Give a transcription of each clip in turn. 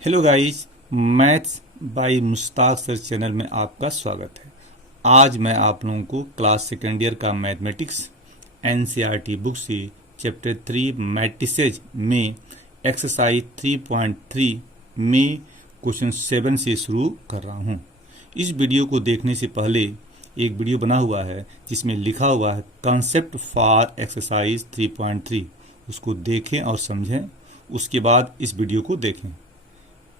Hello guys, maths by Mushtaq sir channel में आपका स्वागत है। आज मैं आप लोगों को क्लास सेकेंड ईयर का मैथमेटिक्स एनसीईआरटी बुक से चैप्टर 3 मैट्रिसेज में एक्सरसाइज 3.3 में क्वेश्चन 7 से शुरू कर रहा हूं। इस वीडियो को देखने से पहले एक वीडियो बना हुआ है जिसमें लिखा हुआ है कॉन्सेप्ट फॉर एक्सरसाइज 3.3। उसको देखें और समझें, उसके बाद इस वीडियो को देखें।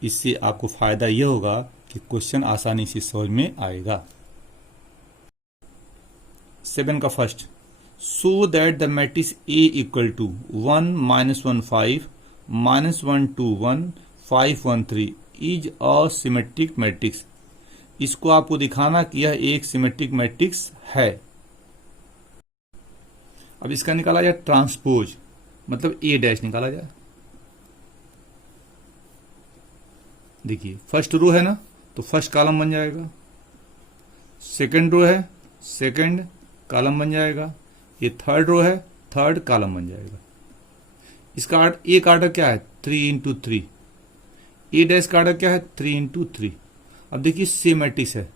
इससे आपको फायदा यह होगा कि क्वेश्चन आसानी से समझ में आएगा। 7 का first, so that the matrix A equal to 1 -1 5 -1 2 1 5 1 3 is a symmetric matrix. इसको आपको दिखाना कि यह एक सिमेट्रिक मैट्रिक्स है। अब इसका निकाला जाए ट्रांसपोज, मतलब ए डैश निकाला जाए। देखिए फर्स्ट रो है ना, तो फर्स्ट कॉलम बन जाएगा। सेकंड रो है, सेकंड कॉलम बन जाएगा। ये थर्ड रो है, थर्ड कॉलम बन जाएगा। इसका ए का आर्डर क्या है? 3 इंटू 3। ए डैश का आर्डर क्या है? 3 इंटू 3। अब देखिए सेम मैट्रिक्स है।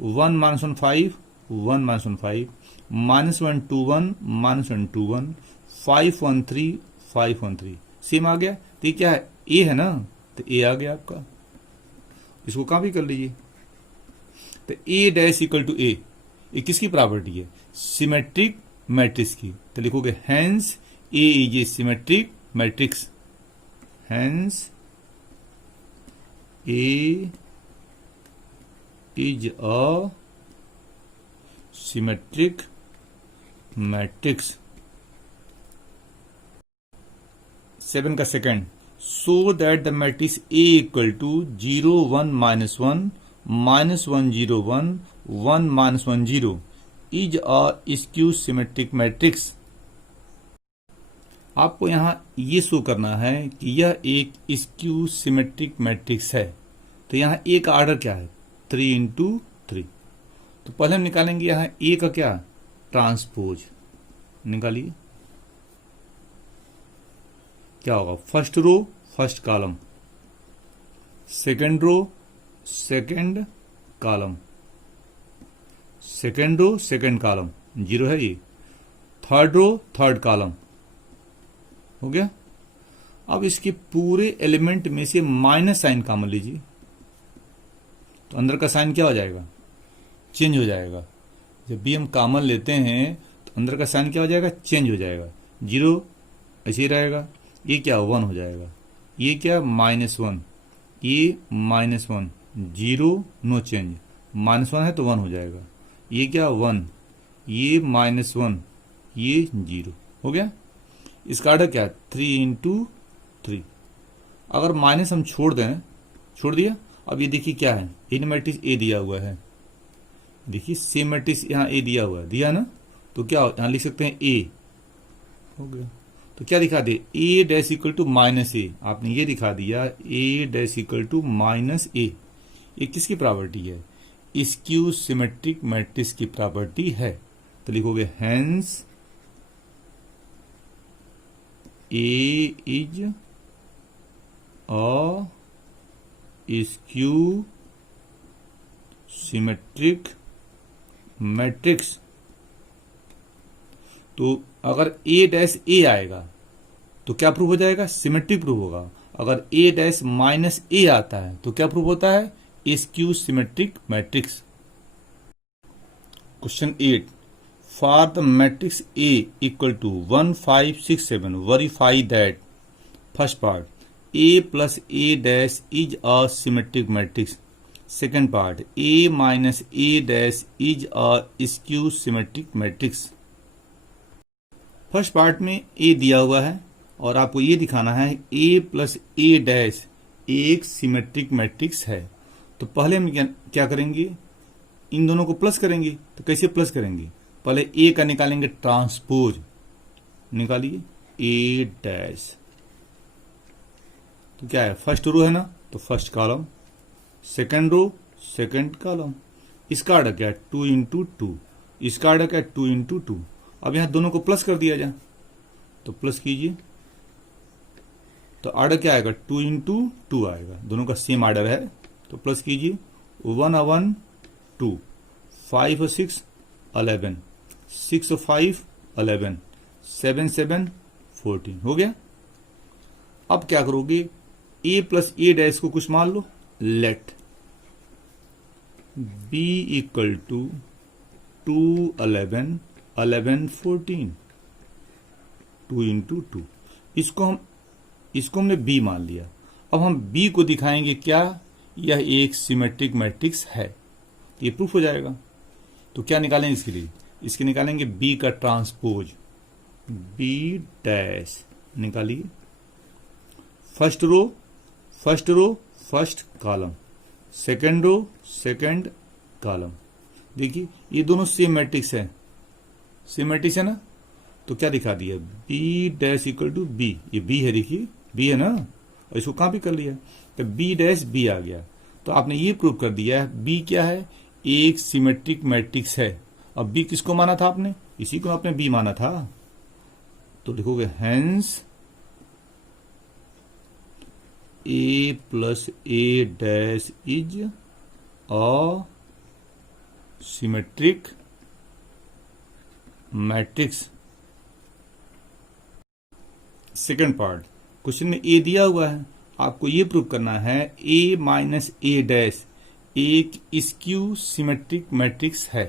1 -1 5 1 -1 5 -1 2 1 -1 2 1 5 1 3 5 1 3 सेम आ गया। तो ये क्या है? ए है ना, तो ए आ गया आपका। इसको कॉपी कर लीजिए। तो ए डैश इक्वल टू ए, ये किसकी प्रॉपर्टी है? सिमेट्रिक मैट्रिक्स की। तो लिखोगे hence A is a symmetric matrix. Hence A is a symmetric matrix. 7 का second, so that the matrix A equal to 0 1 -1 -1 0 1 1 -1 0 is a skew symmetric matrix। आपको यहां ये शो करना है कि यह एक स्क्यू सिमेट्रिक मैट्रिक्स है। तो यहां ए का ऑर्डर क्या है? 3 इंटू 3। तो पहले हम निकालेंगे यहां ए का क्या? ट्रांसपोज निकालिए। क्या होगा? First row first column, second row second column, second row second column, zero है ये। थर्ड रो थर्ड कॉलम हो गया। अब इसके पूरे एलिमेंट में से माइनस साइन कॉमन लीजिए, तो अंदर का साइन क्या हो जाएगा? चेंज हो जाएगा। जब भी हम कॉमन लेते हैं तो अंदर का साइन क्या हो जाएगा? चेंज हो जाएगा। जीरो ऐसे ही रहेगा, ये क्या 1 हो जाएगा। ये क्या? -1, ये -1, जीरो नो चेंज। -1 है तो 1 हो जाएगा। ये क्या? 1, ये -1, ये 0 हो गया। इसका आर्डर क्या है? 3 इंटू 3। अगर माइनस हम छोड़ दें, छोड़ दिया। अब ये देखिए क्या है? इन मैट्रिक्स ए दिया हुआ है। देखिए सेम मैट्रिक्स यहाँ ए दिया हुआ है, दिया ना, तो क्या यहाँ लिख सकते हैं ए हो गया। तो क्या दिखा दे? ए डैश इक्वल टू माइनस ए। आपने ये दिखा दिया ए डैश इक्वल टू माइनस ए। ये किसकी प्रॉपर्टी है? स्क्यू सिमेट्रिक मैट्रिक्स की प्रॉपर्टी है। तो लिखोगे hence A is a skew symmetric matrix. तो अगर ए डैश ए आएगा तो क्या प्रूव हो जाएगा? सिमेट्रिक प्रूव होगा। अगर ए डैश माइनस ए आता है तो क्या प्रूव होता है? Skew symmetric matrix. Question 8, for the matrix A equal to 1 5 6 7 verify that. First part A plus A dash is a symmetric matrix. Second part A minus A dash is a skew symmetric matrix. First part में A दिया हुआ है और आपको ये दिखाना है A plus A dash एक सिमेट्रिक मैट्रिक्स है। तो पहले हम क्या करेंगे? इन दोनों को प्लस करेंगे। तो कैसे प्लस करेंगे? पहले ए का निकालेंगे ट्रांसपोज, निकालिए ए डैश। तो क्या है? फर्स्ट रो है ना, तो first column, second row second column. इसका आर्डर क्या है? 2 इंटू 2। इसका आर्डर क्या है? 2 इंटू 2। अब यहां दोनों को प्लस कर दिया जाए, तो प्लस कीजिए। तो ऑर्डर क्या आएगा, 2 इंटू 2 आएगा, दोनों का सेम ऑर्डर है। तो प्लस कीजिए, 1 और 1 2, 5 और 6 11, 6 और 5 11, 7 7 14 हो गया। अब क्या करोगे, a प्लस ए डैश को कुछ मान लो, let b equal to 2 11 11 14, 2 into 2। इसको हमने b मान लिया। अब हम b को दिखाएंगे क्या, यह एक सिमेट्रिक मैट्रिक्स है, ये प्रूफ हो जाएगा। तो क्या निकालेंगे इसके लिए, इसके निकालेंगे b का ट्रांसपोज, b डैश निकालिए, first row first column, second row second column. देखिए ये दोनों सेम मैट्रिक्स है, सेम मैट्रिक्स है ना। तो क्या दिखा दिया, B dash equal to B, ये बी है, देखिए बी है ना, और इसको कहां भी कर लिया, तो बी डैश बी आ गया। तो आपने ये प्रूव कर दिया है बी क्या है, एक सिमेट्रिक मैट्रिक्स है। अब बी किसको माना था आपने, इसी को आपने बी माना था। तो लिखोगे hence A plus A dash is a symmetric matrix. Second part, question में ए दिया हुआ है, आपको ये प्रूव करना है ए माइनस ए डैश एक स्क्यू सिमेट्रिक मैट्रिक्स है।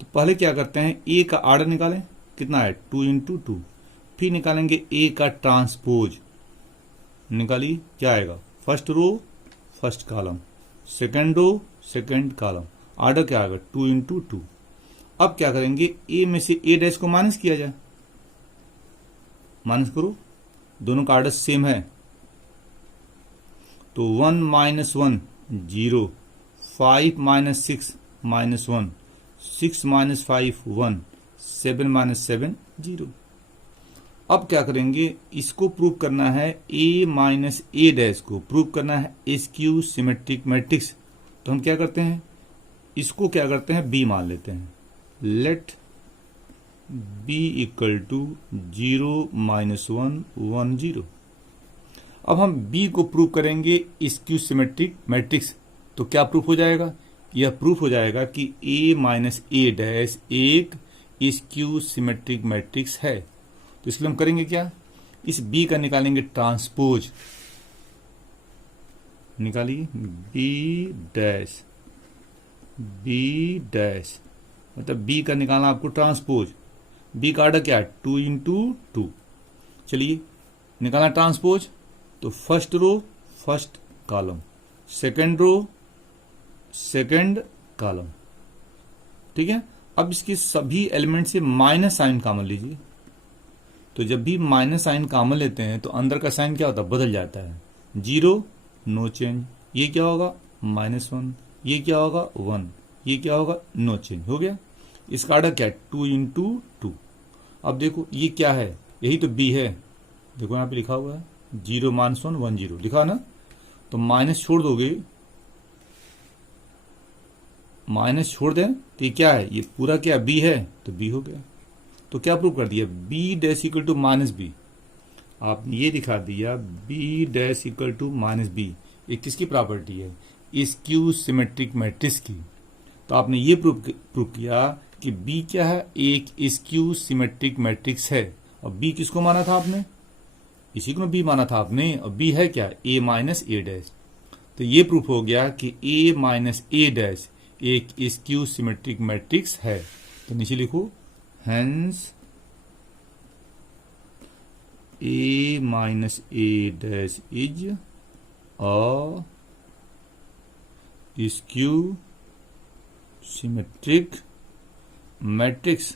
तो पहले क्या करते हैं, ए का ऑर्डर निकालें, कितना है 2 इंटू 2, फिर निकालेंगे ए का ट्रांसपोज, निकालिए क्या आएगा, first row first column, second row second column, order क्या आएगा 2 इंटू 2। अब क्या करेंगे, ए में से ए डैश को माइनस किया जाए, माइनस करो, दोनों का ऑर्डर सेम है। तो 1 minus 1 0, 5 minus 6 minus 1, 6 minus 5 1, 7 minus 7 0। अब क्या करेंगे, इसको प्रूव करना है a माइनस ए डैश को प्रूव करना है स्क्यू सिमेट्रिक मैट्रिक्स। तो हम क्या करते हैं, इसको क्या करते हैं b मान लेते हैं, let b equal to 0 minus 1 1 0। अब हम b को प्रूव करेंगे स्क्यू सिमेट्रिक मैट्रिक्स। तो क्या प्रूफ हो जाएगा, यह प्रूफ हो जाएगा कि a माइनस ए डैश एक स्क्यू सिमेट्रिक मैट्रिक्स है। तो इसके लिए हम करेंगे क्या, इस b का निकालेंगे ट्रांसपोज, निकालिए b डैश मतलब b का निकालना आपको ट्रांसपोज, b का ऑर्डर क्या है 2 इंटू 2। चलिए निकालना ट्रांसपोज, तो first row first column, second row second column, ठीक है। अब इसके सभी एलिमेंट से माइनस साइन कॉमन लीजिए। तो जब भी माइनस साइन कॉमन लेते हैं तो अंदर का साइन क्या होता है, बदल जाता है। 0 नो चेंज, ये क्या होगा -1, ये क्या होगा 1, ये क्या होगा नो चेंज, हो गया। इसका ऑर्डर क्या है 2 इंटू 2। अब देखो ये क्या है, यही तो बी है, देखो यहाँ पे लिखा हुआ है 0 -1 1 0 लिखा ना। तो माइनस छोड़ दोगे, माइनस छोड़ दें तो ये क्या है, ये पूरा क्या बी है, तो बी हो गया। तो क्या प्रूव कर दिया, B dash equal to minus B, आपने ये दिखा दिया B dash equal to minus B. ये किसकी प्रॉपर्टी है, स्क्यू सिमेट्रिक मैट्रिक्स की। तो आपने ये प्रूव किया कि बी क्या है, एक स्क्यू सिमेट्रिक मैट्रिक्स है। और बी किसको माना था आपने, इसी को बी माना था आपने, और बी है क्या, ए माइनस ए डैश। तो ये प्रूफ हो गया कि ए माइनस ए डैश एक स्क्यू सिमेट्रिक मैट्रिक्स है। तो नीचे लिखो hence a minus a dash is a skew symmetric matrix.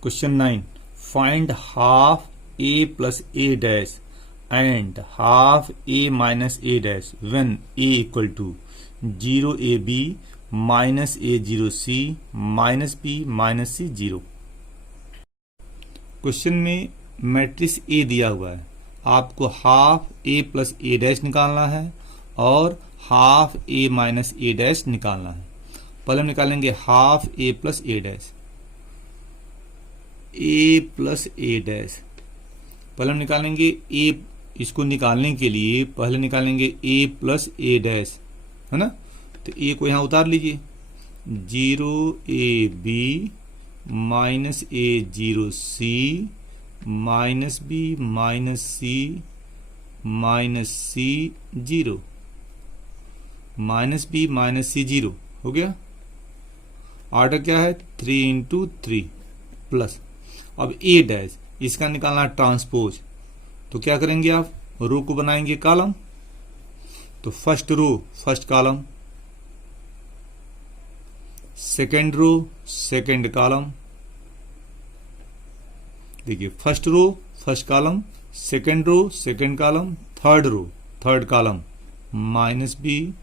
Question 9. Find half a plus a dash and half a minus a dash when a equal to 0ab minus A 0 C minus B minus C 0। Question में matrix A दिया हुआ है, आपको half A plus A dash निकालना है और half A minus A dash निकालना है। पहले हम निकालेंगे half A plus A dash, A plus A dash पहले हम निकालेंगे ए, इसको निकालने के लिए पहले निकालेंगे ए प्लस ए डैश, है ना। तो ए को यहां उतार लीजिए, 0ab माइनस ए 0c माइनस बी माइनस सी minus C 0 minus B minus C 0 हो गया। ऑर्डर क्या है 3 इंटू 3 प्लस, अब ए डैश इसका निकालना ट्रांसपोज, तो क्या करेंगे आप, रो को बनाएंगे कॉलम, तो first row first column, second row second column, देखिए first row first column, second row second column, third row third column, minus B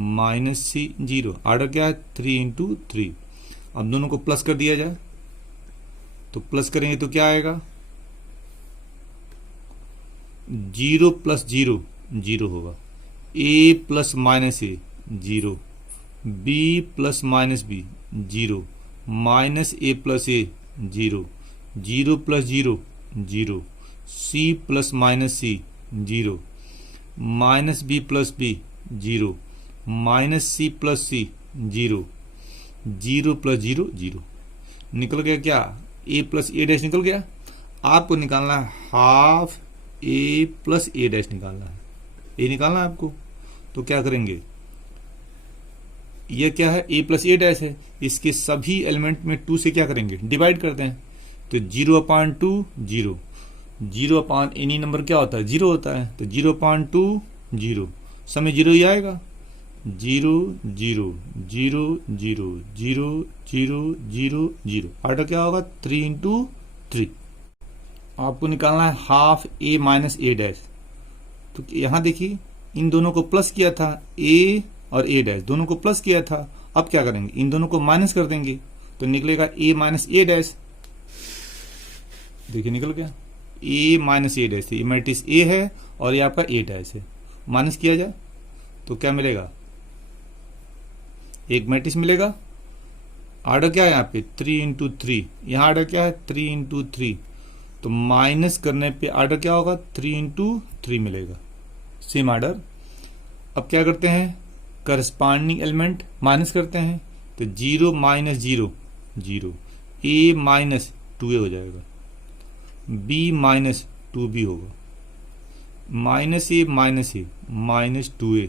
minus C 0। Order क्या है 3 इंटू 3। अब दोनों को प्लस कर दिया जाए, तो प्लस करेंगे तो क्या आएगा, 0 प्लस 0 0 होगा, a plus minus A 0, b plus minus B 0, minus A plus A 0, 0 plus 0 0, c plus minus C 0, minus B plus B 0, minus C plus C 0, 0 plus 0 0। निकल गया क्या, a प्लस ए डैश निकल गया। आपको निकालना है half a plus A dash निकालना है, ए निकालना है आपको। तो क्या करेंगे, ये क्या है a प्लस ए डैश है, इसके सभी एलिमेंट में 2 से क्या करेंगे डिवाइड करते हैं, तो 0/2 0, 0 एनी नंबर क्या होता है 0 होता है, तो 0/2 0, समय 0 ही आएगा, 0 0 0 0 0 0 0 0। ऑर्डर क्या होगा 3 इंटू 3। आपको निकालना है half A minus A dash, तो यहां देखिए इन दोनों को प्लस किया था, ए और ए डैश दोनों को प्लस किया था। अब क्या करेंगे, इन दोनों को माइनस कर देंगे, तो निकलेगा ए माइनस ए डैश। देखिए निकल गया ए माइनस ए डैश, ये मैट्रिक्स ए है और ये आपका ए डैश है, माइनस किया जाए तो क्या मिलेगा, एक मैट्रिक्स मिलेगा। ऑर्डर क्या है यहाँ पे 3 इंटू 3, यहाँ ऑर्डर क्या है 3 इंटू 3, तो माइनस करने पे ऑर्डर क्या होगा 3 इंटू 3 मिलेगा, सेम ऑर्डर। अब क्या करते हैं, करस्पॉन्डिंग एलिमेंट माइनस करते हैं, तो 0 माइनस 0 0, a माइनस 2a हो जाएगा, b माइनस 2b होगा, minus a minus 2a,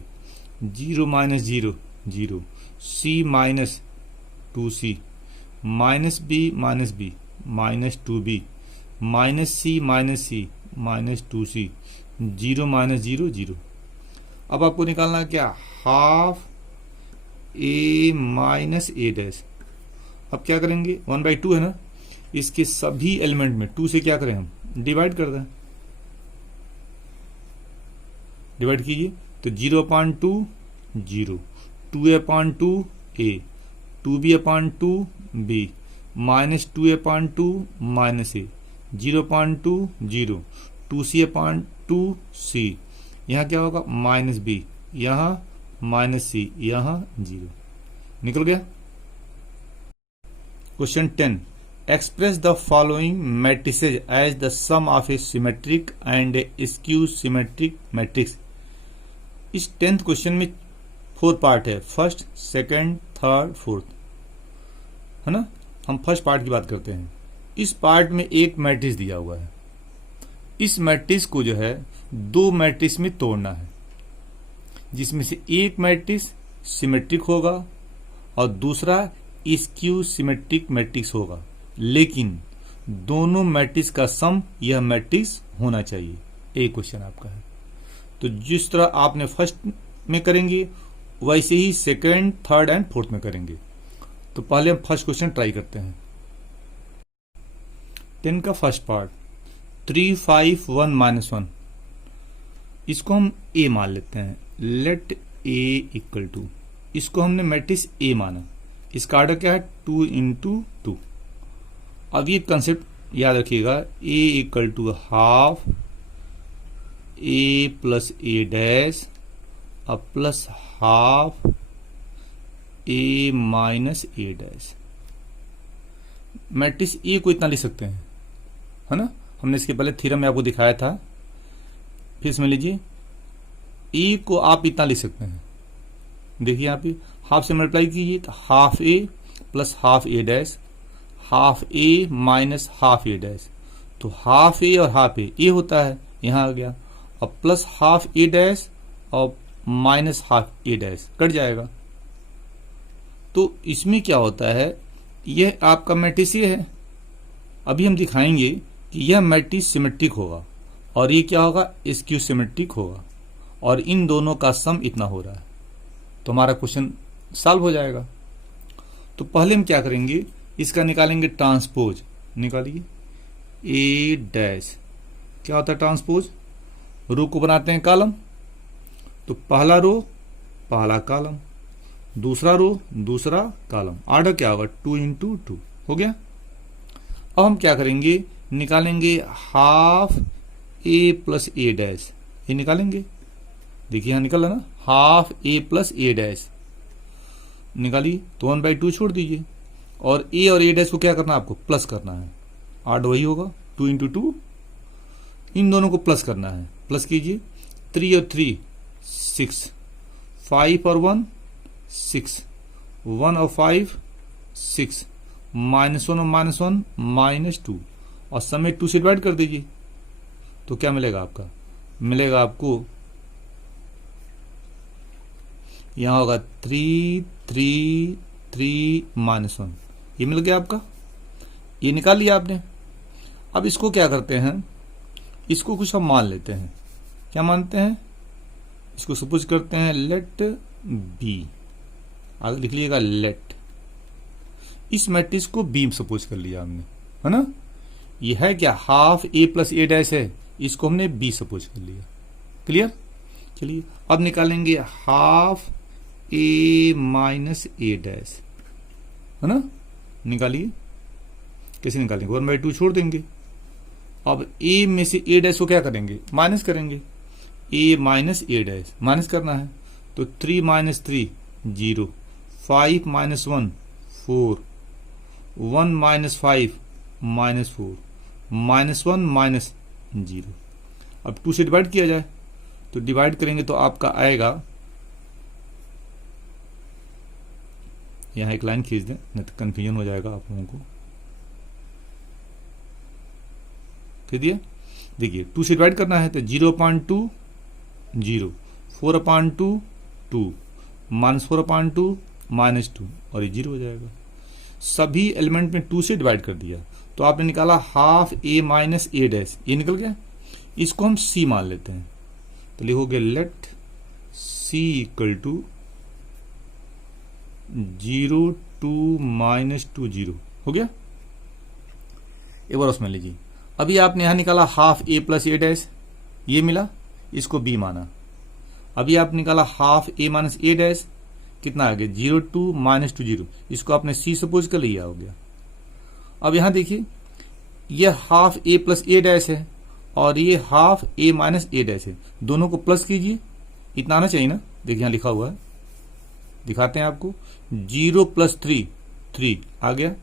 0 minus 0 0, c minus 2c, minus b minus 2b, minus c minus 2c, 0 minus 0 0। अब आपको निकालना क्या, half a minus A dash. अब क्या करेंगे 1/2 है ना, इसके सभी एलिमेंट में 2 से क्या करें हम डिवाइड कर दें, डिवाइड कीजिए, तो 0/2 0, 2a/2 a, 2b/2 b, minus 2a/2 minus a, 0/2 0, 2c/2 c, यहाँ क्या होगा माइनस बी, यहाँ माइनस सी, यहाँ 0। निकल गया। Question 10, express the following matrices as the sum of a symmetric and a skew symmetric matrix. इस 10th क्वेश्चन में 4 part है, फर्स्ट सेकंड थर्ड फोर्थ, है ना। हम फर्स्ट पार्ट की बात करते हैं। इस पार्ट में एक मैट्रिक्स दिया हुआ है, इस मैट्रिक्स को जो है 2 मैट्रिक्स में तोड़ना है, जिसमें से एक मैट्रिक्स सिमेट्रिक होगा और दूसरा स्क्यू सिमेट्रिक मैट्रिक्स होगा, लेकिन दोनों मैट्रिक्स का सम यह मैट्रिक्स होना चाहिए। एक क्वेश्चन आपका है, तो जिस तरह आपने फर्स्ट में करेंगे वैसे ही सेकंड थर्ड एंड फोर्थ में करेंगे। तो पहले हम फर्स्ट क्वेश्चन ट्राई करते हैं। 10 का फर्स्ट पार्ट 3 5 1 -1, इसको हम ए मान लेते हैं, लेट ए इक्वल टू, इसको हमने मैट्रिक्स ए माना, इसका ऑर्डर क्या है 2 इंटू 2। अब ये कंसेप्ट याद रखिएगा, A equal to half A plus A dash अब plus half A minus A dash. Matrix A को इतना लिख सकते हैं, है ना। हमने इसके पहले थ्योरम में आपको दिखाया था। फिर इसमें लीजिए ए को आप इतना लिख सकते हैं, देखिए यहाँ पे हाफ से मल्टीप्लाई कीजिए तो half A plus half A dash, half A minus half A dash, तो हाफ ए और हाफ ए होता है, यहाँ आ गया, और प्लस हाफ ए डैश और माइनस हाफ ए डैश कट जाएगा। तो इसमें क्या होता है, यह आपका मैट्रिक्स ये है। अभी हम दिखाएंगे कि यह मैट्रिक्स सिमेट्रिक होगा और ये क्या होगा, स्क्यू सिमेट्रिक होगा, और इन दोनों का सम इतना हो रहा है, तो हमारा क्वेश्चन सॉल्व हो जाएगा। तो पहले हम क्या करेंगे, इसका निकालेंगे ट्रांसपोज। निकालिए ए डैश, क्या होता है ट्रांसपोज, रो को बनाते हैं कॉलम, तो पहला रो पहला कॉलम, दूसरा रो दूसरा कॉलम, ऑर्डर क्या होगा 2 × 2 हो गया। अब हम क्या करेंगे, निकालेंगे half A plus A dash, ये निकालेंगे, देखिए यहां निकल रहा ना, half A plus A dash निकालिए, तो 1/2 छोड़ दीजिए, और ए और ए डैश को क्या करना है, आपको प्लस करना है, आठ वही होगा 2 × 2, इन दोनों को प्लस करना है, प्लस कीजिए, 3 और 3 6, 5 और 1 6, 1 और 5 6, -1 और -1 -2, और समय 2 से डिवाइड कर दीजिए, तो क्या मिलेगा आपका, मिलेगा आपको यहां होगा 3 3 3 -1, ये मिल गया आपका, ये निकाल लिया आपने। अब इसको क्या करते हैं, इसको कुछ हम मान लेते हैं, क्या मानते हैं, इसको सपोज करते हैं लेट बी, आगे लिख लीजिएगा लेट, इस मैट्रिक्स को बी सपोज कर लिया हमने, है ना, ये है क्या, half A plus A dash है, इसको हमने बी सपोज कर लिया, क्लियर। चलिए अब निकालेंगे half A minus A dash, है ना, निकालिए, कैसे निकालेंगे, 1/2 छोड़ देंगे, अब ए में से ए डैश को क्या करेंगे, माइनस करेंगे, ए माइनस ए डैश माइनस करना है, तो 3 - 3 0, 5 - 1 4, 1 - 5 -4, -1 -0। अब 2 से डिवाइड किया जाए, तो डिवाइड करेंगे तो आपका आएगा, यहां एक लाइन खींच दें नहीं तो कंफ्यूजन हो जाएगा आप लोगों को, खींच दिया, देखिए 2 से डिवाइड करना है तो 0/2 0, 4/2 2, -4/2 -2, और ये 0 हो जाएगा। सभी एलिमेंट में 2 से डिवाइड कर दिया, तो आपने निकाला half A minus A dash, ये निकल गया, इसको हम सी मान लेते हैं, तो लिखोगे लेट सी = 0 2 -2 0 हो गया। एक बार उसमें लीजिए, अभी आपने यहां निकाला half A plus A dash, ये मिला, इसको बी माना, अभी आप निकाला half A minus A dash, कितना आ गया 0 2 -2 0, इसको आपने सी सपोज कर लिया, हो गया। अब यहां देखिए ये half A plus A dash है और ये half A minus A dash है, दोनों को प्लस कीजिए, इतना आना चाहिए ना, देखिए यहां लिखा हुआ है, दिखाते हैं आपको, 0 + 3 3 आ गया,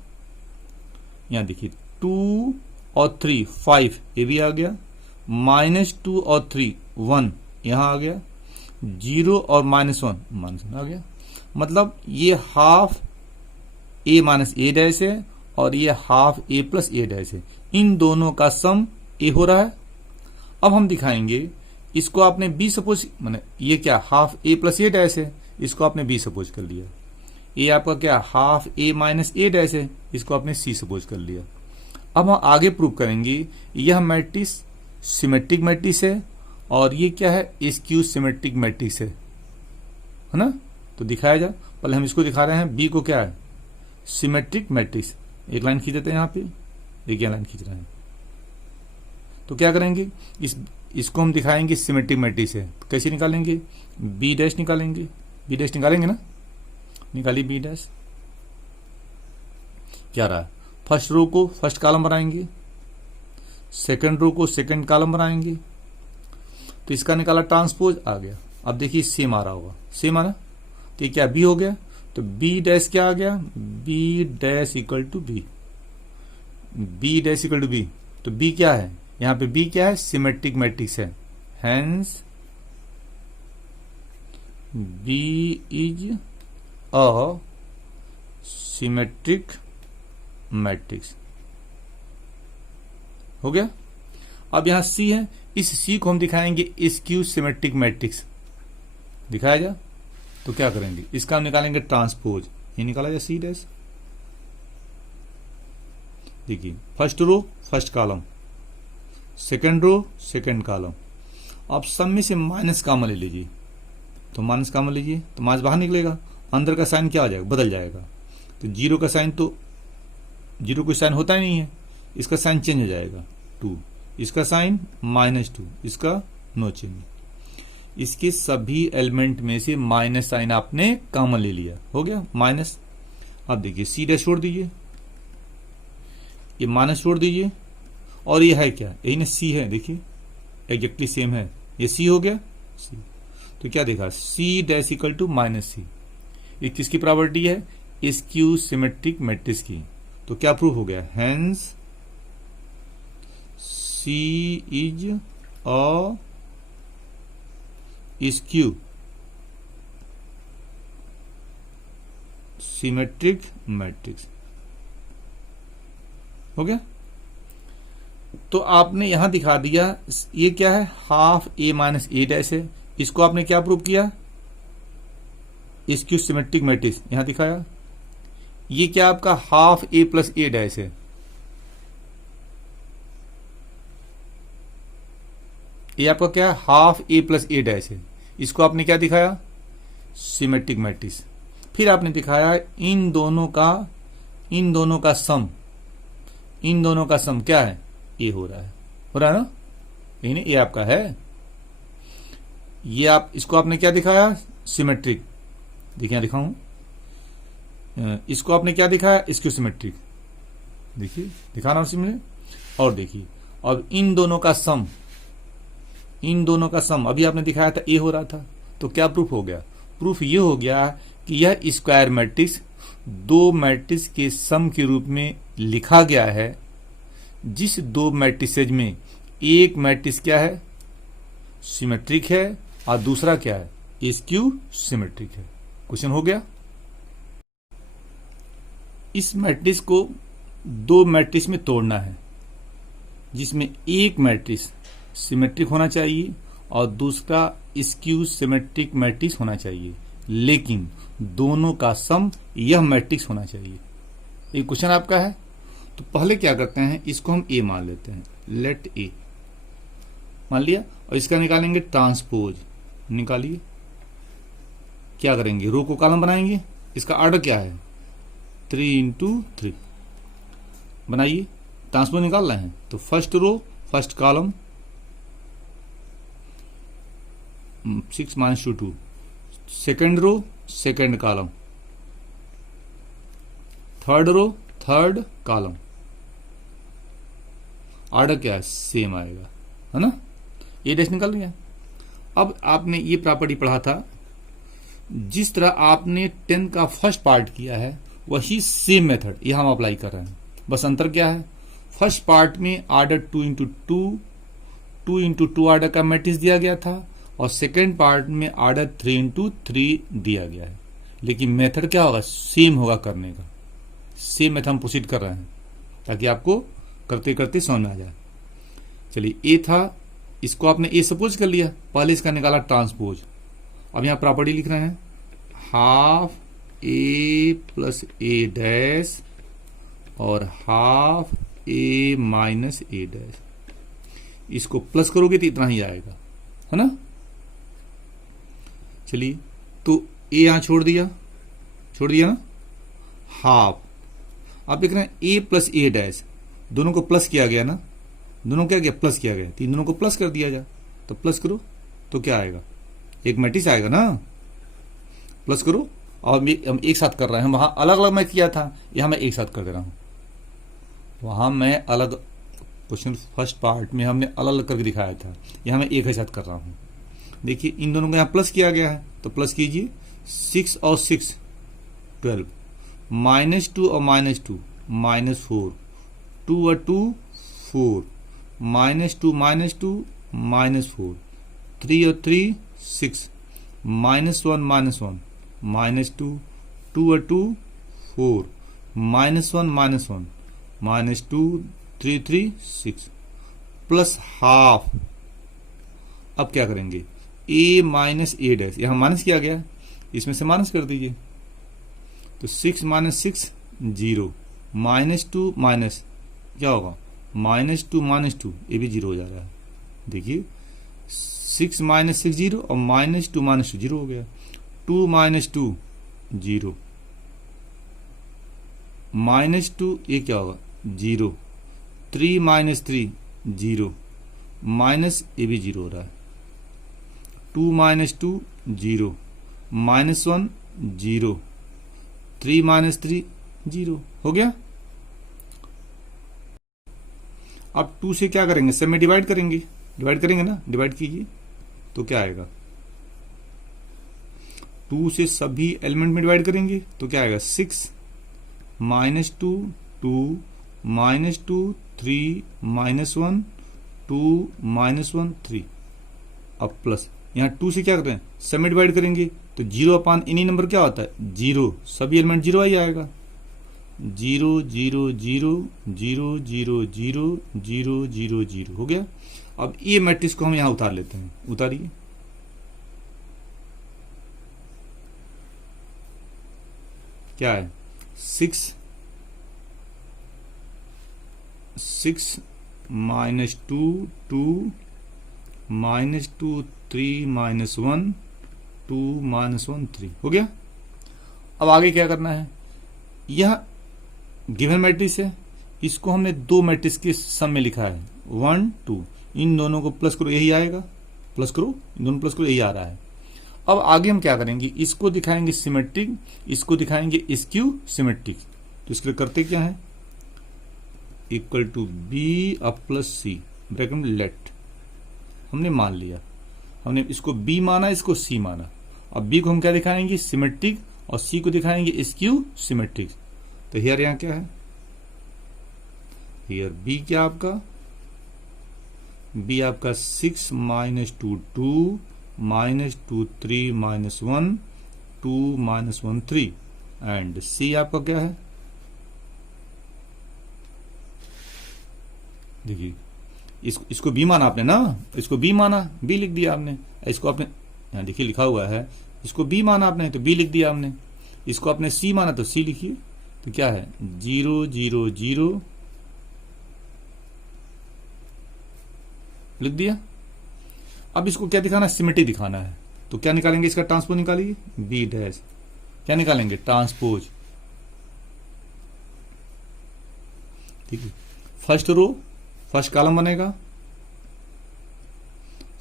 यहां देखिए 2 और 3 5, ये भी आ गया, -2 और 3 1 यहां आ गया, 0 और -1 आ गया, मतलब ये half A minus A dash है और ये half A plus A dash है, इन दोनों का सम ए हो रहा है। अब हम दिखाएंगे, इसको आपने बी सपोज, माने ये क्या half A plus A dash है, इसको आपने बी सपोज कर लिया, ये आपका क्या half A minus A dash है, इसको आपने सी सपोज कर लिया। अब हम आगे प्रूव करेंगे, यह मैट्रिक्स सिमेट्रिक मैट्रिक्स है और ये क्या है, स्क्यू सिमेट्रिक मैट्रिक्स है ना, तो दिखाया जाए, पहले हम इसको दिखा रहे हैं, बी को क्या है, सिमेट्रिक मैट्रिक्स, एक लाइन खींच देते हैं यहाँ पे, देखिए लाइन खींच रहे हैं, तो क्या करेंगे, इसको हम दिखाएंगे सिमेट्रिक मैट्रिक्स है, तो कैसे निकालेंगे, बी डैश निकालेंगे, बी डैश निकालेंगे ना, निकालिए बी डैश, क्या रहा, फर्स्ट रो को फर्स्ट कॉलम बनाएंगे, सेकंड रो को सेकंड कॉलम बनाएंगे, तो इसका निकाला ट्रांसपोज आ गया। अब देखिए सेम आ रहा होगा, सेम आना, तो ये क्या बी हो गया, तो बी डैश क्या आ गया, बी डैश = बी, बी डैश = बी, तो बी क्या है, यहां पे बी क्या है, सिमेट्रिक मैट्रिक्स है, hence B is a symmetric matrix. हो गया। अब यहां सी है, इस सी को हम दिखाएंगे स्क्यू सिमेट्रिक मैट्रिक्स। दिखाया जा तो क्या करेंगे, इसका हम निकालेंगे ट्रांसपोज, ये निकाला जाए सी डैश। देखिए first row first column, second row second column. अब सब में से माइनस कॉमन ले लीजिए, तो माइनस कॉमन लीजिए तो माइनस बाहर निकलेगा, अंदर का साइन क्या हो जाएगा, बदल जाएगा। तो जीरो का साइन, तो जीरो कोई साइन होता ही नहीं है, इसका साइन चेंज हो जाएगा 2, इसका साइन -2, इसका नो चेंज। इसके सभी एलिमेंट में से माइनस साइन आपने कॉमन ले लिया, हो गया माइनस। अब देखिए सी डैश छोड़ दीजिए, ये माइनस छोड़ दीजिए, और ये है क्या, यही ना सी है, देखिए एग्जैक्टली सेम है, ये सी हो गया सी। तो क्या देखा, C dash equal to -c। ये किसकी प्रॉपर्टी है, स्क्यू सिमेट्रिक मैट्रिक्स की। तो क्या प्रूफ हो गया, hence C is a skew symmetric matrix. हो गया। तो आपने यहां दिखा दिया, ये क्या है, half A minus A dash है, इसको आपने क्या प्रूव किया, स्क्यू सिमेट्रिक मैट्रिक्स, यहां दिखाया। ये क्या आपका half A plus A dash है, ये आपका क्या है, half A plus A dash है, इसको आपने क्या दिखाया, सिमेट्रिक मैट्रिक्स। फिर आपने दिखाया इन दोनों का सम, इन दोनों का सम क्या है, ए हो रहा है ना, यही ना, ये आपका है। ये आप इसको आपने क्या दिखाया, सिमेट्रिक। देखिए दिखाऊं, इसको आपने क्या दिखाया, स्क्यू सिमेट्रिक। देखिए दिखाना उसी में। और देखिए अब इन दोनों का सम, इन दोनों का सम अभी आपने दिखाया था ए हो रहा था, तो क्या प्रूफ हो गया, प्रूफ ये हो गया कि यह स्क्वायर मैट्रिक्स दो मैट्रिक्स के सम के रूप में लिखा गया है, जिस दो मैट्रिसेज में एक मैट्रिक्स क्या है, सिमेट्रिक है, और दूसरा क्या है, स्क्यू सिमेट्रिक है। क्वेश्चन हो गया। इस मैट्रिक्स को दो मैट्रिक्स में तोड़ना है, जिसमें एक मैट्रिक्स सिमेट्रिक होना चाहिए और दूसरा स्क्यू सिमेट्रिक मैट्रिक्स होना चाहिए, लेकिन दोनों का सम यह मैट्रिक्स होना चाहिए। ये क्वेश्चन आपका है। तो पहले क्या करते हैं, इसको हम ए मान लेते हैं, लेट ए मान लिया, और इसका निकालेंगे ट्रांसपोज। निकालिए, क्या करेंगे, रो को कॉलम बनाएंगे, इसका ऑर्डर क्या है, 3 × 3 बनाइए, ट्रांसपोज निकाल रहे हैं। तो first row first column 6 - 2, second row second column, third row third column, order क्या है, सेम आएगा, है ना। ये डैश निकल गया। अब आपने ये प्रॉपर्टी पढ़ा था, जिस तरह आपने 10 का फर्स्ट पार्ट किया है वही सेम मेथड ये हम अप्लाई कर रहे हैं। बस अंतर क्या है, फर्स्ट पार्ट में ऑर्डर 2 × 2 × 2 ऑर्डर का मैट्रिक्स दिया गया था, और सेकेंड पार्ट में ऑर्डर 3 × 3 दिया गया है, लेकिन मेथड क्या होगा, सेम होगा करने का। सेम मेथड हम प्रोसीड कर रहे हैं ताकि आपको करते करते समझ में आ जाए। चलिए ए था, इसको आपने ए सपोज कर लिया, पहले इसका निकाला ट्रांसपोज। अब यहां प्रॉपर्टी लिख रहे हैं, half A plus A dash और half A minus A dash. इसको प्लस करोगे तो इतना ही आएगा, है ना। चलिए तो ए यहां छोड़ दिया ना, हाफ। आप देख रहे हैं ए प्लस ए डैश, दोनों को प्लस किया गया ना, दोनों क्या किया, प्लस किया गया, तीन दोनों को प्लस कर दिया जाए, तो प्लस करो तो क्या आएगा, एक मैट्रिक्स आएगा ना, प्लस करो। और हम एक साथ कर रहे हैं, वहां अलग अलग मैं किया था, यहां मैं एक साथ कर दे रहा हूं। वहां मैं अलग, क्वेश्चन फर्स्ट पार्ट में हमने अलग अलग करके दिखाया था, यहां मैं एक ही साथ कर रहा हूं। देखिए इन दोनों को यहां प्लस किया गया है, तो प्लस कीजिए, 6 और 6 12, -2 और -2 -4, 2 और 2 4, -2 -4, 3 और 3 6, -1 -1, -2, 2 और 2 4, -1 -2, 3 3 6, प्लस हाफ। अब क्या करेंगे, a माइनस ए डैश, यहां माइनस किया गया, इसमें से माइनस कर दीजिए, तो 6 - 6 0, -2 माइनस क्या होगा, -2 -2, ये भी 0 हो जा रहा है। देखिए 6 - 6 0 और -2 -2 0 हो गया, 2 - 2 0, -2 ये क्या होगा 0, 3 - 3 0, माइनस ये भी 0 हो रहा है, 2 - 2 0, -1 0, 3 - 3 0 हो गया। अब 2 से क्या करेंगे, सब में डिवाइड करेंगे, डिवाइड करेंगे ना, डिवाइड कीजिए तो क्या आएगा, 2 से सभी एलिमेंट में डिवाइड करेंगे तो क्या आएगा, 6 -2 2 -2 3 -1 2 -1 3, अब प्लस यहां 2 से क्या कर रहे हैं, सब में डिवाइड करेंगे तो 0 अपान इन्हीं नंबर क्या होता है 0, सभी एलिमेंट 0 ही आएगा, 0 0 0 0 0 0 0 0 0 हो गया। अब ये मैट्रिक्स को हम यहां उतार लेते हैं, उतारिए, क्या है 6 -2 2 -2 3 -1 2 -1 3 हो गया। अब आगे क्या करना है, यह गिवन मैट्रिक्स है, इसको हमने दो मैट्रिक्स के सम में लिखा है 1 2, इन दोनों को प्लस करो यही आएगा, प्लस करो इन दोनों प्लस करो यही आ रहा है। अब आगे हम क्या करेंगे, इसको दिखाएंगे सिमेट्रिक, इसको दिखाएंगे स्क्यू सिमेट्रिक, तो इसके लिए करते क्या है, इक्वल टू बी अब प्लस सी ब्रैकेट में लेट, हमने मान लिया, हमने इसको बी माना इसको सी माना, अब बी को हम क्या दिखाएंगे सिमेट्रिक और सी को दिखाएंगे स्क्यू सिमेट्रिक। तो हियर यहां क्या है, हियर बी क्या आपका, बी आपका 6 -2 2 -2 3 -1 2 -1 3, एंड सी आपका क्या है, देखिए इसको बी माना आपने ना, इसको बी माना बी लिख दिया आपने, इसको आपने यहां देखिए लिखा हुआ है, इसको बी माना आपने तो बी लिख दिया आपने, इसको आपने सी माना तो सी लिखिए, तो क्या है 0 0 0 लिख दिया। अब इसको क्या दिखाना है, सिमेट्री दिखाना है, तो क्या निकालेंगे, इसका ट्रांसपोज निकालिए, बी डैश, क्या निकालेंगे ट्रांसपोज, ठीक है, फर्स्ट रो फर्स्ट कॉलम बनेगा,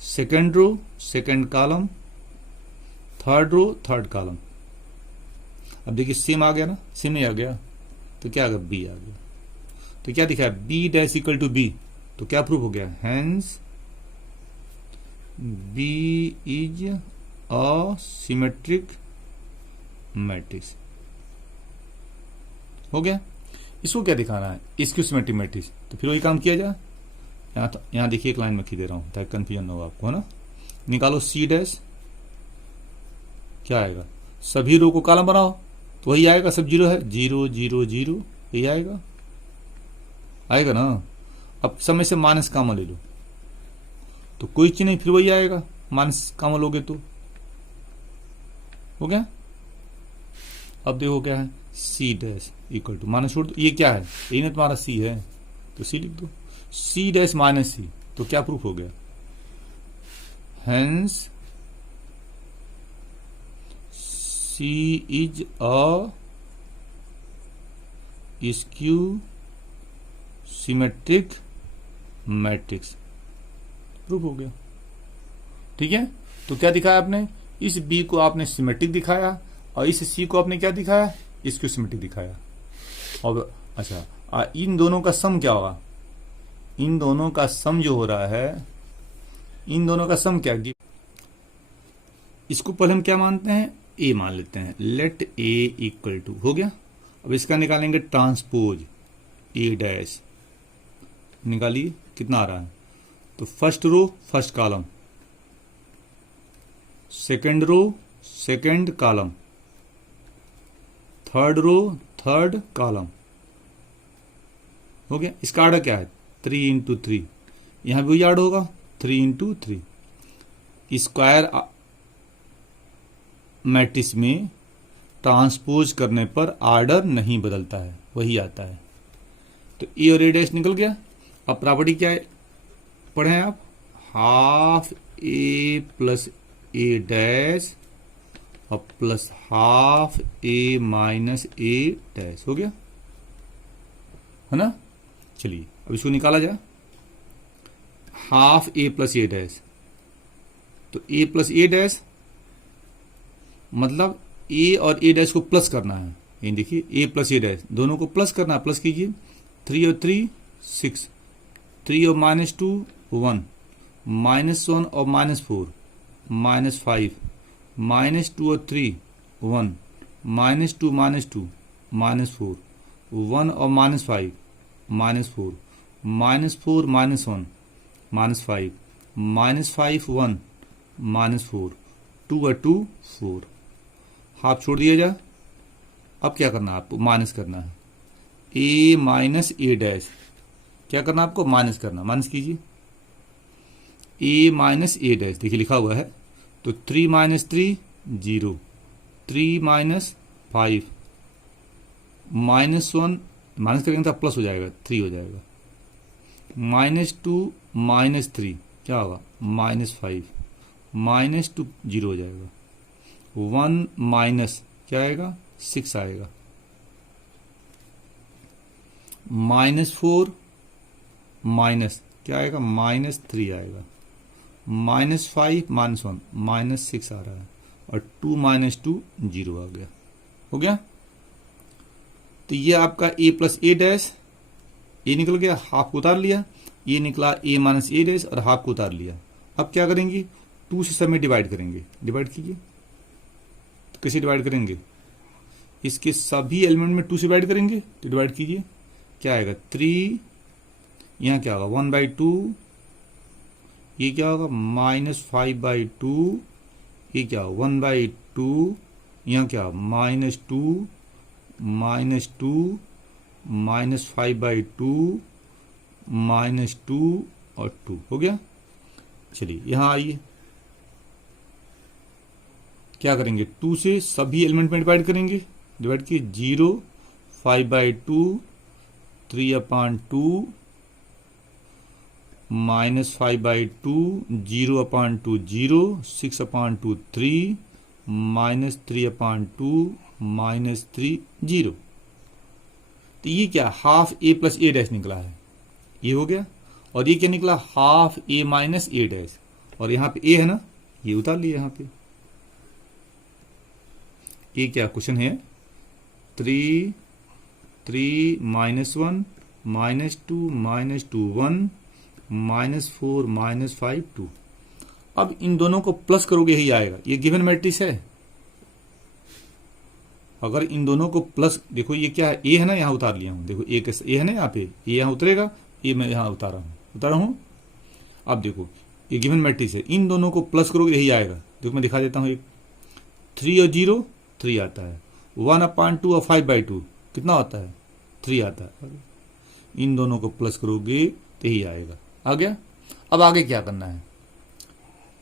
second row second column, third row third column. अब देखिए सेम आ गया ना, सेम नहीं आ गया तो क्या आ गया, बी आ गया, तो क्या दिखा है B dash equal to B, तो क्या प्रूफ हो गया, hence B is a symmetric matrix, हो गया। इसको क्या दिखाना है, इसकी सिमेट्रिक मैट्रिक्स, तो फिर वही काम किया जाए, यहां देखिए एक लाइन में खी दे रहा हूं ताकि कंफ्यूजन ना हो आपको, है ना, निकालो सी डैश, क्या आएगा, सभी रो को कॉलम बनाओ तो वही आएगा, सब 0 है, 0 0 0 यही आएगा, आएगा ना। अब समय से माइनस कॉमन ले लो तो कोई चीज नहीं, फिर वही आएगा, माइनस कॉमन लोगे तो हो गया। अब देखो क्या है, C dash equal to minus छोड़ दो, ये क्या है, यही ना तुम्हारा सी है तो सी लिख दो, सी डैश माइनस सी, तो क्या प्रूफ हो गया, hence C is a skew symmetric matrix, proof हो गया, ठीक है। तो क्या दिखाया आपने, इस बी को आपने सिमेट्रिक दिखाया और इस सी को आपने क्या दिखाया, स्क्यू सिमेट्रिक दिखाया। और अच्छा इन दोनों का सम क्या होगा, इन दोनों का सम जो हो रहा है, इन दोनों का सम क्या, इसको पहले हम क्या मानते हैं, ए मान लेते हैं, लेट ए इक्वल टू, हो गया। अब इसका निकालेंगे ट्रांसपोज, ए डैश निकालिए, कितना आ रहा है, तो first row first column, second row second column, third row third column, हो गया। इसका आर्डर क्या है 3 इंटू 3, यहां भी यार्ड होगा 3 इंटू 3। स्क्वायर मैट्रिक्स में ट्रांसपोज करने पर आर्डर नहीं बदलता है, वही आता है। तो ए और ए डैश निकल गया। अब प्रॉपर्टी क्या है पढ़े हैं आप, half A plus A dash और plus half A minus A dash, हो गया है ना। चलिए अब इसको निकाला जाए, half A plus A dash, तो ए प्लस ए डैश मतलब ए और ए डैश को प्लस करना है। ये देखिए ए प्लस ए डैश दोनों को प्लस करना है, प्लस कीजिए, 3 और 3 6, 3 और -2 1, -1 और -4 -5, -2 और 3 1, -2 -2 -4, 1 और -5 -4, -4 -1 -5, -5 1 -4, 2 और 2 4, हाफ छोड़ दिया जाए। अब क्या करना है आपको, माइनस करना है, ए माइनस ए डैश, क्या करना है आपको, माइनस करना, माइनस कीजिए, ए माइनस ए डैश, देखिए लिखा हुआ है, तो 3 - 3 0, 3 - 5 -1, माइनस करेंगे तो प्लस हो जाएगा 3 हो जाएगा, -2 -3 क्या होगा -5, -2 0 हो जाएगा, 1 माइनस क्या आएगा 6 आएगा, -4 माइनस क्या आएगा -3 आएगा, -5 -1 -6 आ रहा है, और 2 - 2 0 आ गया, हो गया। तो ये आपका a प्लस ए डैश, ये निकल गया, हाफ को उतार लिया, ये निकला a माइनस ए डैश और हाफ को उतार लिया। अब क्या करेंगे, 2 से सब में डिवाइड करेंगे, डिवाइड कीजिए, तो कैसे डिवाइड करेंगे, इसके सभी एलिमेंट में 2 से डिवाइड करेंगे, तो डिवाइड कीजिए, क्या आएगा 3, यहाँ क्या होगा 1/2, ये क्या होगा -5/2, ये क्या होगा 1/2, यहाँ क्या -2 -2 -5/2 -2 और 2, हो गया। चलिए यहां आइए, क्या करेंगे, 2 से सभी एलिमेंट में डिवाइड करेंगे, डिवाइड किए 0 5/2 3/2 -5/2 0/2 0 6/2 3 -3/2 -3 0। तो ये क्या half A plus A dash निकला है, ये हो गया। और ये क्या निकला, half A minus A dash, और यहाँ पे ए है ना, ये उतार लिया यहाँ पे। ये क्या क्वेश्चन है, 3 3 -1 -2 -2 1 -4 -5 2। अब इन दोनों को प्लस करोगे यही आएगा, ये गिवन मैट्रिक्स है। अगर इन दोनों को प्लस, देखो ये क्या है, ए है ना, यहाँ उतार लिया हूं, देखो ए है ना, यहाँ पे ए यहाँ उतरेगा, ए मैं यहाँ उतारा हूं। अब देखो ये गिवन मैट्रिक्स है, इन दोनों को प्लस करोगे यही आएगा। देखो मैं दिखा देता हूं, एक 3 और 0 3 आता है, 1/2 और 5/2 कितना होता है 3 आता है। इन दोनों को प्लस करोगे तो यही आएगा, आ गया। अब आगे क्या करना है,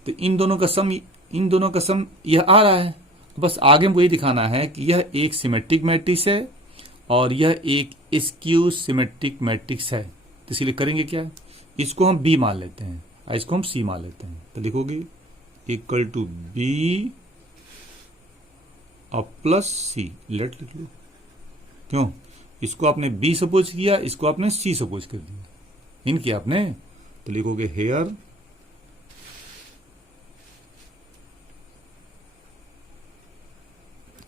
तो इन दोनों का सम यह आ रहा है, बस आगे हमको ये दिखाना है कि यह एक सिमेट्रिक मैट्रिक्स है और यह एक स्क्यू सिमेट्रिक मैट्रिक्स है। तो इसलिए करेंगे क्या, इसको हम बी मान लेते हैं और इसको हम सी मान लेते हैं। तो लिखोगे इक्वल टू बी और प्लस सी, लेट लिख लो। क्यों, इसको आपने बी सपोज किया, इसको आपने सी सपोज कर दिया, इन किया आपने। तो लिखोगे हेयर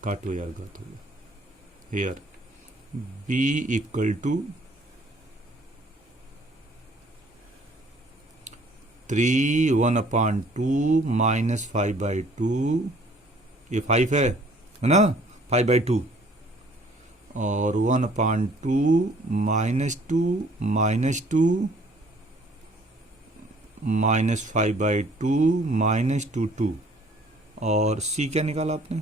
काटो यार, गलत हो गया, हेयर बी इक्वल टू 3 1/2 -5/2, ये 5 है ना, 5/2 और 1/2 -2 -2 -5/2 -2 और सी क्या निकाला आपने?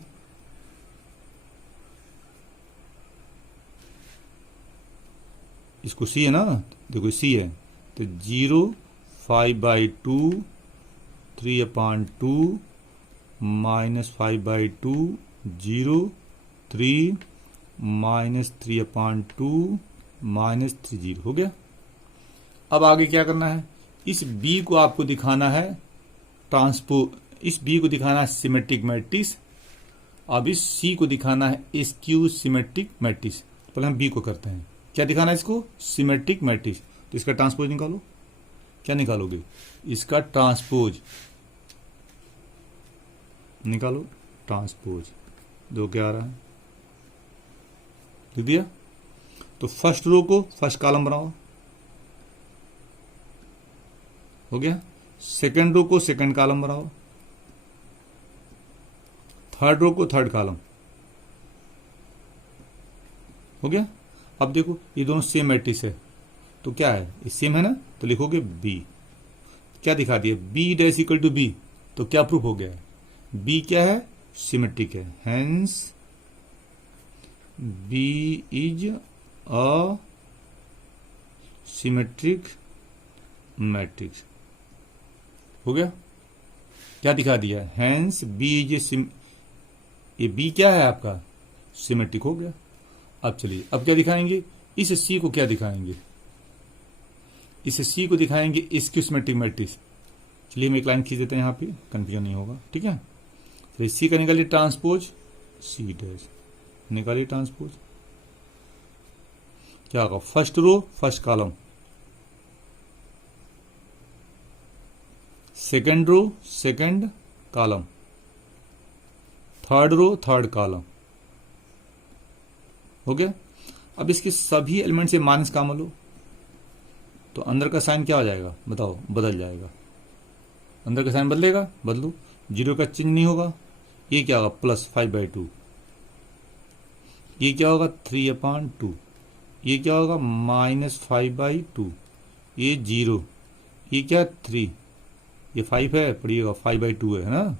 इसको सी है ना, देखो सी है तो 0 5/2 3/2 -5/2 0 3 -3/2 -3 0 हो गया। अब आगे क्या करना है, इस बी को आपको दिखाना है इस बी को दिखाना है सिमेट्रिक मैट्रिक्स, अब इस सी को दिखाना है स्क्यू सिमेट्रिक मैट्रिक्स। पहले हम बी को करते हैं, क्या दिखाना है इसको? Symmetric matrix. तो इसका ट्रांसपोज निकालो, क्या निकालोगे? इसका ट्रांसपोज निकालो, ट्रांसपोज दो क्या आ रहा है, लिख दिया। तो फर्स्ट रो को फर्स्ट कॉलम बनाओ, हो गया। सेकंड रो को सेकंड कॉलम बनाओ, थर्ड रो को थर्ड कॉलम, हो गया। अब देखो ये दोनों सेम मैट्रिक्स है तो क्या है, ये सेम है ना, तो लिखोगे बी। क्या दिखा दिया? B dash equal to B, तो क्या प्रूफ हो गया है? बी क्या है? सिमेट्रिक है, hence B is a symmetric matrix, हो गया। क्या दिखा दिया? हेंस बी इज ये बी क्या है आपका? सिमेट्रिक, हो गया। अब चलिए अब क्या दिखाएंगे, इस सी को क्या दिखाएंगे? इस सी को दिखाएंगे स्क्यू सिमेट्रिक मैट्रिक्स। चलिए हम एक लाइन खींच देते हैं, यहाँ पे कंफ्यूजन नहीं होगा, ठीक है। तो सी का निकालिए ट्रांसपोज, सी डैश निकालिए ट्रांसपोज, क्या होगा? First row first column, second row second column, third row third column, हो गया। अब इसके सभी एलिमेंट से माइनस कॉमन लो तो अंदर का साइन क्या हो जाएगा बताओ? बदल जाएगा। अंदर का साइन बदलेगा, बदलो, जीरो का चिन्ह नहीं होगा। ये क्या होगा? +5/2। ये क्या होगा? 3/2। ये क्या होगा? -5/2। ये 0, ये क्या 3, ये 5 है, पढ़िएगा 5/2 है ना,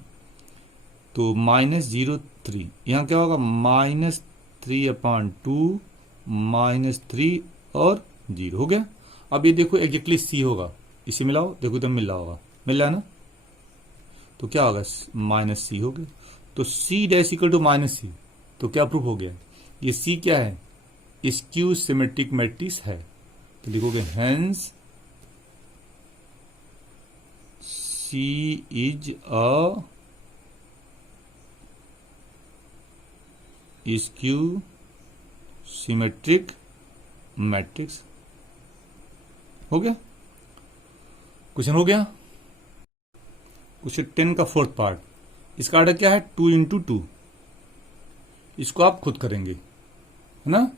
तो -0 3। यहाँ क्या होगा? -3/2 -3 और 0, हो गया। अब ये देखो एग्जैक्टली सी होगा, इसे मिलाओ, देखो तो मिल रहा होगा, मिल रहा है ना, तो क्या होगा? -c हो गया। तो c dash equal to -c, तो क्या प्रूफ हो गया? ये c क्या है? स्क्यू सिमेट्रिक मैट्रिक्स है, तो लिखोगे hence c is a skew symmetric matrix, हो गया। क्वेश्चन हो गया। क्वेश्चन 10 का फोर्थ पार्ट, इसका आर्डर क्या है? 2 × 2। इसको आप खुद करेंगे, है ना।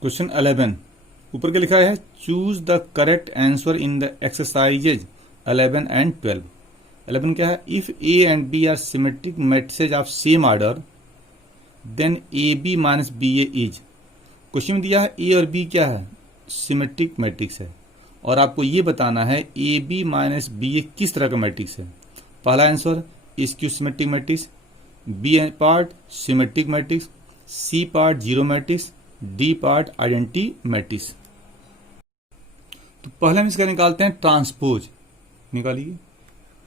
क्वेश्चन 11, ऊपर क्या लिखा है? Choose the correct answer in the exercises 11 and 12। 11 क्या है? If A and B are symmetric matrices of same order then A B minus B A is. Question में दिया है ए और बी क्या है? सिमेट्रिक मैट्रिक्स है, और आपको ये बताना है A B minus B A किस तरह का मैट्रिक्स है। पहला answer skew symmetric matrix, B part symmetric matrix, C part zero matrix, D part identity matrix. तो पहले हम इसका निकालते हैं ट्रांसपोज, निकालिए।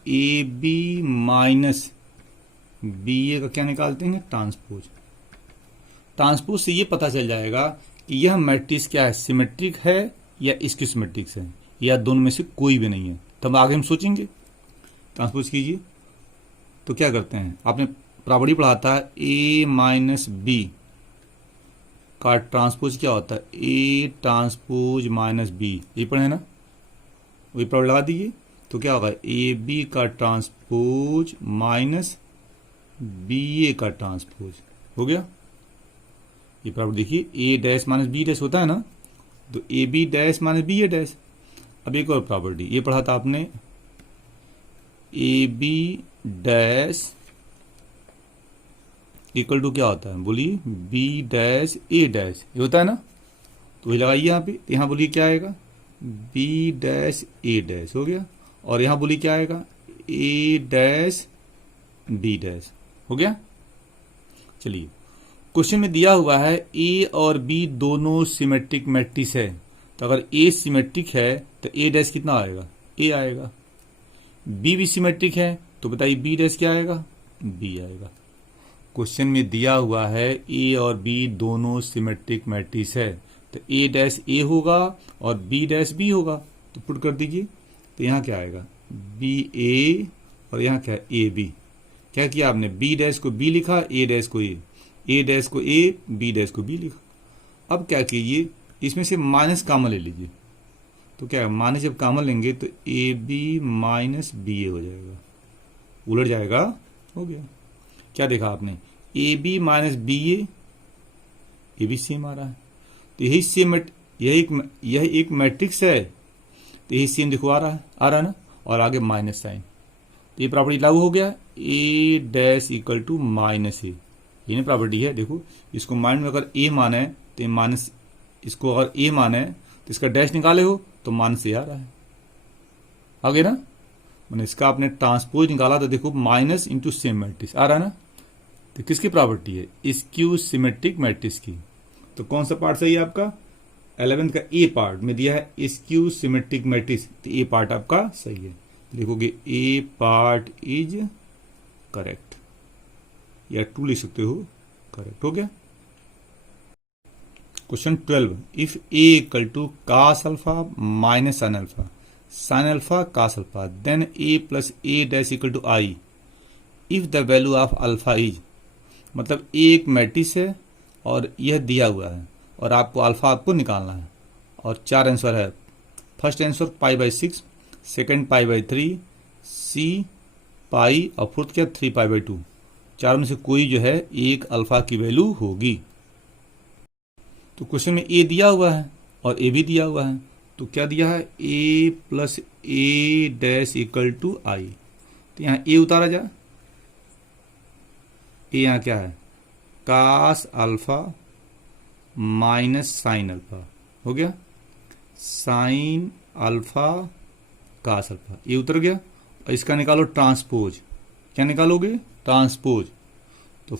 A B minus B A का क्या निकालते हैं? ट्रांसपोज। ट्रांसपोज से ये पता चल जाएगा कि यह मैट्रिक्स क्या है, सिमेट्रिक है या स्क्यू सिमेट्रिक्स है, या दोनों में से कोई भी नहीं है। तब आगे हम सोचेंगे। ट्रांसपोज कीजिए, तो क्या करते हैं, आपने प्रॉपर्टी पढ़ा था ए माइनस बी का ट्रांसपोज क्या होता है? ए ट्रांसपोज माइनस बी, ये पढ़े ना, वही प्रॉपर्टी लगा दीजिए। तो क्या होगा? ए बी का ट्रांसपोज माइनस बी ए का ट्रांसपोज, हो गया। ये प्रॉपर्टी देखिए, A dash minus B dash होता है ना, तो A B dash minus B A dash. अब एक और प्रॉपर्टी ये पढ़ा था आपने, A B dash equal to क्या होता है? बोलिए, बी डैश ए डैश, ये होता है ना, तो वही लगाइए यहाँ पे। यहाँ बोलिए क्या आएगा? बी डैश ए डैश हो गया, और यहां बोली क्या आएगा, ए डैश बी डैश हो गया। चलिए, क्वेश्चन में दिया हुआ है ए और बी दोनों सिमेट्रिक मैट्रिक्स है, तो अगर ए सिमेट्रिक है तो ए डैश कितना आएगा, ए आएगा। बी भी सिमेट्रिक है तो बताइए बी डैश क्या आएगा, बी आएगा। क्वेश्चन में दिया हुआ है ए और बी दोनों सिमेट्रिक मैट्रिक्स है, तो ए डैश ए होगा और बी डैश बी होगा, तो पुट कर दीजिए। तो यहाँ क्या आएगा, बी ए, और यहाँ क्या है, ए बी। क्या किया आपने, बी डैश को बी लिखा, ए डैश को ए डैश को ए, बी डैश को बी लिखा। अब क्या कीजिए, इसमें से माइनस कॉमन ले लीजिए, तो क्या है, माइनस जब कॉमन लेंगे तो ए बी माइनस बी ए हो जाएगा, उलट जाएगा, हो गया। क्या देखा आपने, ए बी माइनस बी ए भी सेम आ रहा है, तो यही सेम, यह एक मैट्रिक्स है, तो यही सेम देखो आ रहा है ना, और आगे माइनस साइन, तो ये प्रॉपर्टी लागू हो गया, ए डैश इक्वल टू माइनस ए, ये प्रॉपर्टी है। देखो इसको माइंड में अगर ए माने तो ये माइनस, इसको अगर ए माने तो इसका डैश निकाले हो तो माइनस ए आ रहा है, आगे ना, मैंने इसका आपने ट्रांसपोज निकाला तो देखो माइनस इंटू सेम मैट्रिक्स आ रहा है ना। तो किसकी प्रॉपर्टी है, स्क्यू सिमेट्रिक मैट्रिक्स की। तो कौन सा पार्ट सही है आपका, 11th का ए पार्ट में दिया है स्क्यू सिमेट्रिक मैट्रिक्स, तो ए पार्ट आपका सही है। लिखोगे ए पार्ट इज करेक्ट, या 2 लिख सकते हो, करेक्ट हो गया। Question 12, if A equal to cos alpha minus sine alpha cos alpha, then A plus A dash equal to I if the value of alpha is, मतलब ए एक matrix है और यह दिया हुआ है और आपको अल्फा आपको निकालना है, और 4 आंसर है। फर्स्ट आंसर π/6, सेकेंड π/3, सी पाई, और फोर्थ क्या 3π/2, चारों में से कोई जो है एक अल्फा की वैल्यू होगी। तो क्वेश्चन में ए दिया हुआ है और ए भी दिया हुआ है, तो क्या दिया है, A plus A dash equal to I, तो यहाँ ए उतारा जाए, ए यहाँ क्या है, cos alpha minus sine alpha हो गया, साइन अल्फा कास अल्फा, ये उतर गया। और इसका निकालो ट्रांसपोज, क्या निकालोगे, ट्रांसपोज। तो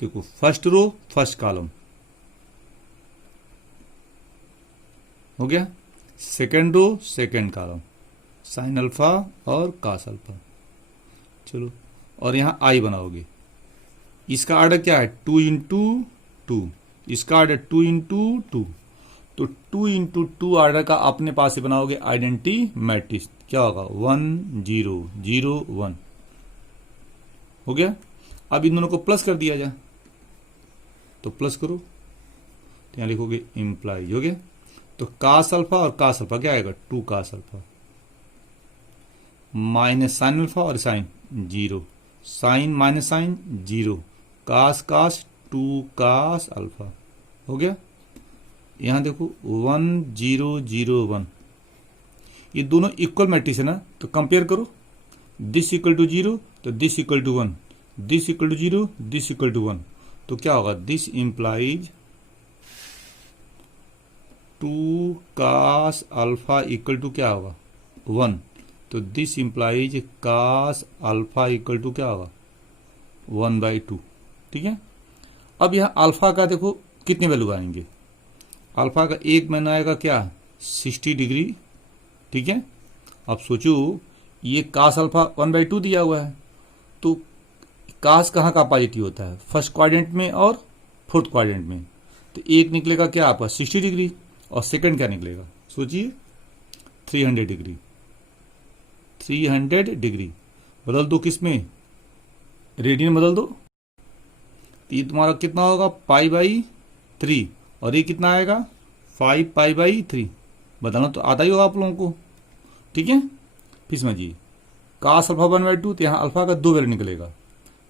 देखो फर्स्ट रो फर्स्ट कॉलम हो गया, second row second column, sine alpha और कास अल्फा। चलो, और यहां आई बनाओगे, इसका ऑर्डर क्या है, 2 इंटू 2, इसका ऑर्डर 2 इंटू 2, तो 2 इंटू 2 ऑर्डर का अपने पास से बनाओगे आइडेंटिटी मैट्रिक्स, क्या होगा 1 0 0 1 हो गया। अब इन दोनों को प्लस कर दिया जाए, तो प्लस करो, तो यहां लिखोगे इंप्लाई हो गया। तो कास अल्फा और कास अल्फा क्या आएगा, 2 cos alpha minus sine alpha और sine 0, sine minus sine 0, cos cos 2 cos alpha हो गया। यहां देखो 1 0 0 1, ये दोनों इक्वल मैट्रिक्स है ना, तो कंपेयर करो, दिस इक्वल टू 0 तो this equal to 1, this equal to 0 this equal to 1, तो क्या होगा, this implies 2 cos alpha equal to क्या होगा 1, तो this implies cos alpha equal to क्या होगा 1/2, ठीक है। अब यहां अल्फा का देखो कितनी वैल्यू आएंगे, अल्फा का एक मान आएगा क्या 60 डिग्री, ठीक है। अब सोचो ये कास अल्फा 1/2 दिया हुआ है, तो कास कहाँ का पॉजिटिव होता है, फर्स्ट क्वाड्रेंट में और फोर्थ क्वाड्रेंट में, तो एक निकलेगा क्या आपका 60 डिग्री, और सेकंड क्या निकलेगा सोचिए 300 डिग्री, 300 डिग्री बदल दो, किसमें रेडियन बदल दो, ये तुम्हारा कितना होगा π/3, और ये कितना आएगा 5π/3, बदलना तो आता ही होगा आप लोगों को, ठीक है। फिर समझिए कास अल्फा 1/2, तो यहाँ अल्फा का 2 वैल्यू निकलेगा,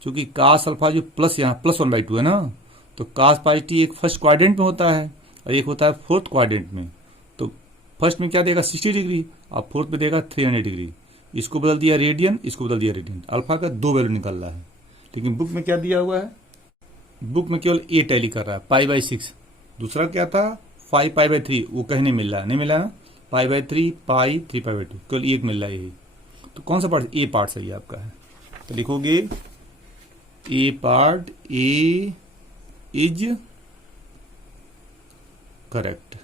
क्योंकि कास अल्फा जो प्लस यहाँ प्लस 1/2 है ना, तो कास πt एक फर्स्ट क्वाड्रेंट में होता है और एक होता है फोर्थ क्वाड्रेंट में, तो फर्स्ट में क्या देगा 60 डिग्री और फोर्थ में देगा 300 डिग्री, इसको बदल दिया रेडियन, इसको बदल दिया रेडियन, अल्फा का 2 वैल्यू निकल रहा है। लेकिन बुक में क्या दिया हुआ है, बुक में केवल ए टैली कर रहा है π/6, दूसरा क्या था 5π/3, वो कहीं नहीं मिल रहा है, नहीं मिला ना, pi by 3 pi 3 pi by 2 केवल एक मिल रहा है यही। तो कौन सा पार्ट? ए पार्ट सही आपका है। तो लिखोगे ए पार्ट ए इज करेक्ट।